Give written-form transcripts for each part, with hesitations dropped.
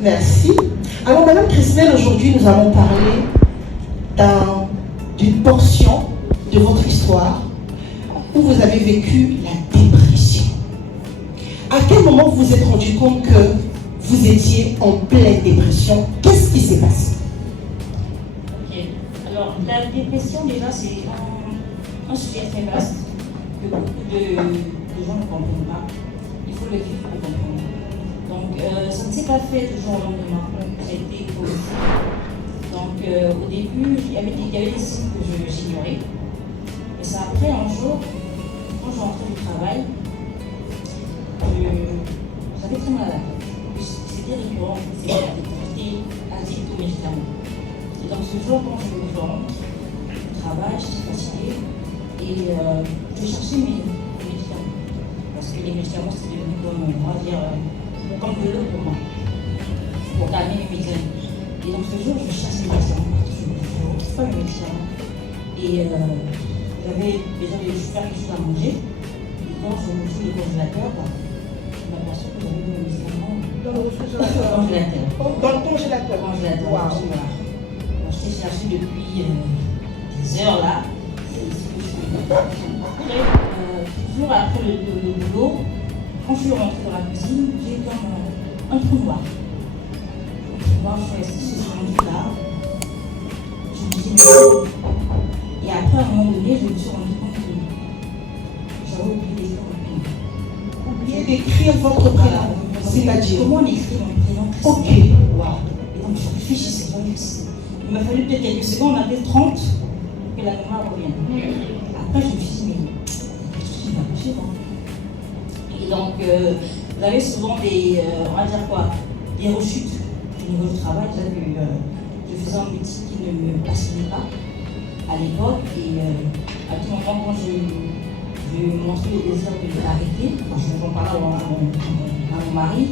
Merci. Alors, Madame Christelle, aujourd'hui, nous allons parler d'une portion de votre histoire où vous avez vécu la dépression. À quel moment vous vous êtes rendu compte que vous étiez en pleine dépression? Qu'est-ce qui s'est passé? Ok. Alors, la dépression, déjà, c'est un sujet très vaste que beaucoup de gens ne comprennent pas. Il faut le vivre pour comprendre. Donc, ça ne s'est pas fait du jour au lendemain. Ça a été progressif. Donc, au début, il y avait des signes que j'ignorais. Et c'est après, un jour, quand je rentrais du travail, j'avais très mal à la tête. C'était récurrent, c'était la tête, addict aux médicaments. Et donc, ce jour, quand je rentre du travail, j'étais fatiguée et je cherchais mes médicaments. Parce que les médicaments, c'était devenu comme, on va dire, comme de l'eau pour moi, pour calmer mes migraines. Et donc, ce jour, je cherchais mes médicaments partout. Je me disais, je ne trouve pas mes médicaments. Et j'avais besoin de faire quelque chose à manger. Et quand je ouvre le congélateur, je m'aperçois que j'avais mes médicaments Dans le congélateur. Dans le congélateur. Wow. Voilà. Je t'ai cherché depuis des heures là. Toujours après le boulot, quand je suis rentrée dans la cuisine, j'ai eu comme un trou noir. Un trou noir, je suis restée sur mon lit là. Je me disais, et après, à un moment donné, je me suis rendu compte que j'avais oublié d'écrire mon prénom. Oublié d'écrire votre prénom. C'est-à-dire comment on écrit mon prénom? Ok. Wow. Et donc, je réfléchissais. Il m'a fallu peut-être quelques secondes, on a fait 30 pour que la mémoire revienne. Après, je me suis dit, mais je suis pas possible. Et donc, vous avez souvent des, on va dire quoi, des rechutes au niveau du travail. Déjà que je faisais un métier qui ne me passionnait pas à l'époque. Et à tout moment, quand je montrais le désir de l'arrêter, parce que j'en parlais à mon mari,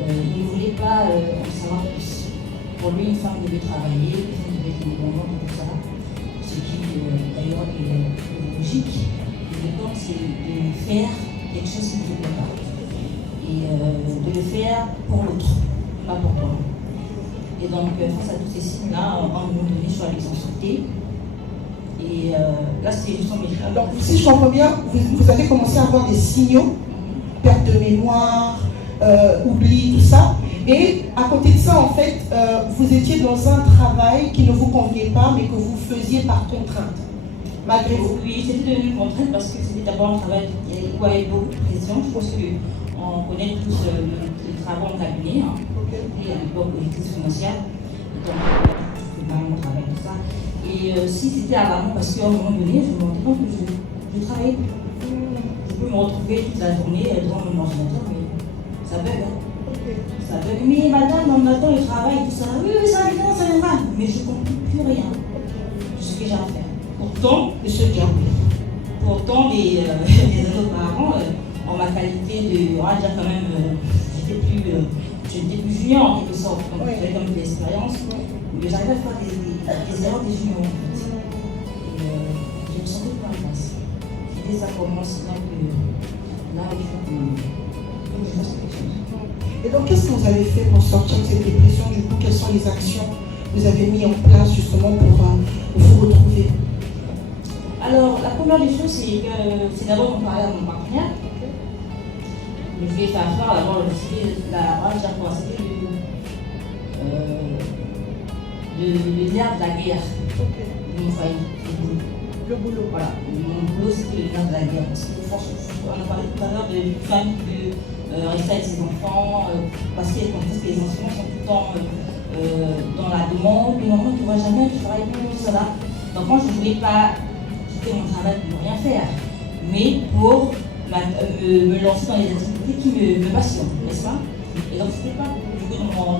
il ne voulait pas en savoir plus. Pour lui, une femme devait travailler, une femme devait être indépendante et tout ça. Ce qui, d'ailleurs, est logique. Le temps, c'est de faire quelque chose qui ne te plaît pas. Et de le faire pour l'autre, pas pour toi. Et donc, face à tous ces signes-là, à un moment donné, je suis allée les consulter. Et là, c'était juste en médical. Donc, si je comprends bien, vous avez commencé à avoir des signaux, perte de mémoire, oubli, tout ça. Et à côté de ça, en fait, vous étiez dans un travail qui ne vous convenait pas, mais que vous faisiez par contrainte, malgré vous. Oui, c'était devenu une contrainte parce que c'était d'abord un travail où il y avait beaucoup de pression. Je pense qu'on connaît tous le travail en cabinet, hein. Okay. Et à l'époque, politique financière. Donc, je fais pas mon travail, tout ça. Et si c'était avant, parce qu'à un moment donné, je me rendais compte que je travaillais. Je peux me retrouver toute la journée devant mon ordinateur, mais ça bug. Hein. Ça bug. Mais madame, on attend le travail, tout ça. Oui, ça viendra. Mais je ne comprends plus rien. Ce que j'ai à faire. Pourtant, les années auparavant, en ma qualité de, on va dire quand même, j'étais plus junior en quelque sorte. Donc j'avais quand même de l'expérience. Mais j'arrivais à faire des erreurs des juniors. Et je me sentais pas en place. J'ai dit ça commence donc là, il faut que je fasse quelque chose. Et donc, qu'est-ce que vous avez fait pour sortir de cette dépression? Du coup, quelles sont les actions que vous avez mises en place justement pour vous retrouver? Alors, la première des choses, c'est d'abord de parler à mon partenaire. Je lui ai fait affaire d'abord le nerf de la guerre de mon foyer. Le boulot. Voilà, mon boulot c'était le nerf de la guerre. Parce que franchement, on a parlé tout à l'heure de famille de rester avec ses enfants, parce que les enfants sont tout le temps dans la demande, mais maman, tu ne vois jamais, tu travailles pour tout ça. Donc moi, je ne voulais pas quitter mon travail pour rien faire, mais pour me lancer dans les activités qui me passionnent, n'est-ce pas? Et donc, c'était pas pour jouer dans mon